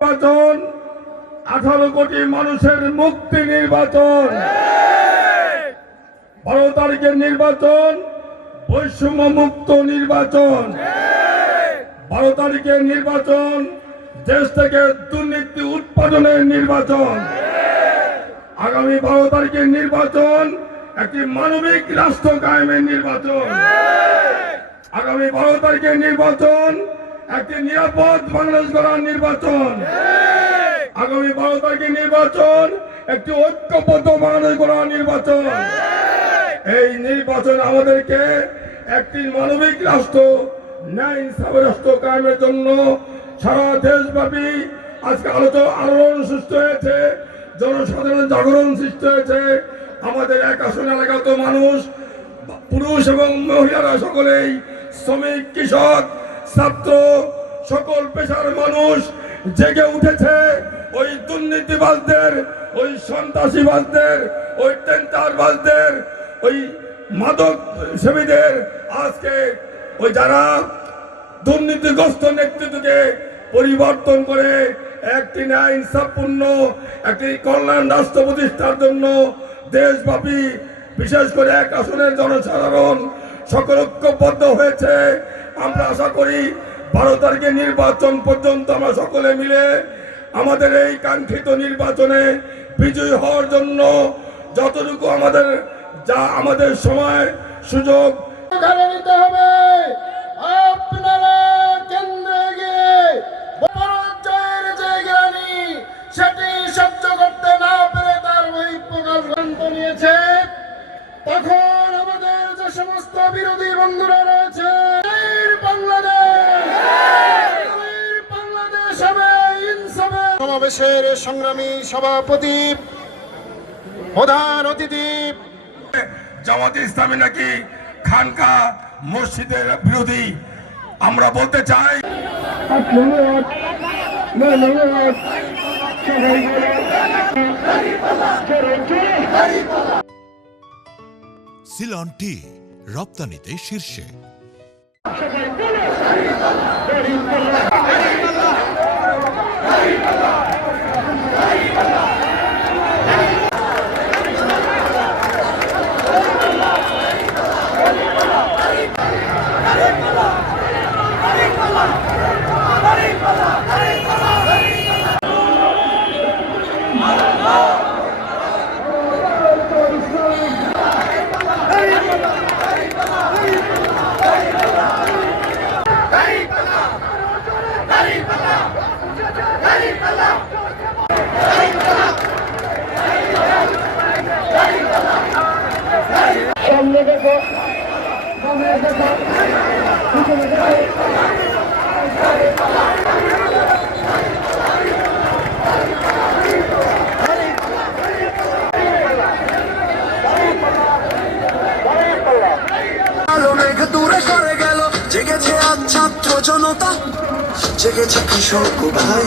নির্বাচন 18 কোটি মানুষের মুক্তি নির্বাচন। 12 তারিখের নির্বাচন বৈষম্য মুক্ত নির্বাচন। 12 তারিখের নির্বাচন দেশ থেকে দুর্নীতি উৎপাদনের নির্বাচন। আগামী 12 তারিখের নির্বাচন একটি মানবিক রাষ্ট্র কায়েমের নির্বাচন। আগামী 12 তারিখের নির্বাচন একটি নিরাপদ বাংলাদেশ গড়ার নির্বাচন। আগামী 12 তারিখের নির্বাচন একটি ঐক্যবদ্ধ বাংলাদেশ গড়ার নির্বাচন। এই নির্বাচন আমাদেরকে একটি মানবিক রাষ্ট্র, ন্যায় ইনসাফের রাষ্ট্র কায়েমের জন্য সারা দেশব্যাপী আজকে আলোড়ন সৃষ্টি হয়েছে, জনসাধারণ জাগরণ সৃষ্টি হয়েছে। আমাদের এক আসন এলাকাত মানুষ, পুরুষ এবং মহিলারা সকলেই, শ্রমিক, কৃষক, ছাত্র, সকল পেশার মানুষ জেগে উঠেছে। ওই দুর্নীতিবাজদের, ওই সন্ত্রাসীবাজদের, ওই টেন্ডারবাজদের, ওই মাদক সেবীদের আজকে ওই যারা দুর্নীতিগ্রস্ত নেতৃত্বকে পরিবর্তন করে একটি ন্যায় ইনসাফপূর্ণ একটি কল্যাণ রাষ্ট্র প্রতিষ্ঠার জন্য দেশব্যাপী বিশেষ করে এক আসনের জনসাধারণ সকল ঐক্যবদ্ধ হয়েছে। আমরা আশা করি 12 তারিখের নির্বাচন পর্যন্ত আমরা সকলে মিলে আমাদের এই কাঙ্ক্ষিত নির্বাচনে বিজয়ী হওয়ার জন্য যতটুকু আমাদের সময় সুযোগ নিতে হবে। আপনারা কেন্দ্রে গিয়ে পরাজয়ের যে জ্ঞানী সেটি সহ্য করতে না পেরে তার বহিঃপ্রকাশ সিদ্ধান্ত নিয়েছে। তখন আমাদের যে সমস্ত বিরোধী বন্ধুরা রয়েছে, বাংলাদেশ হবে ইনসাফের সমাবেশের সংগ্রামী সভাপতি, প্রধান অতিথি। জামাতে ইসলামী নাকি খানকা মসজিদের বিরোধী। আমরা বলতে চাই সিলন টি রপ্তানিতে শীর্ষে। দূরে সরে গেল, জেগেছে আজ ছাত্র জনতা, জেগেছে কৃষক ভাই।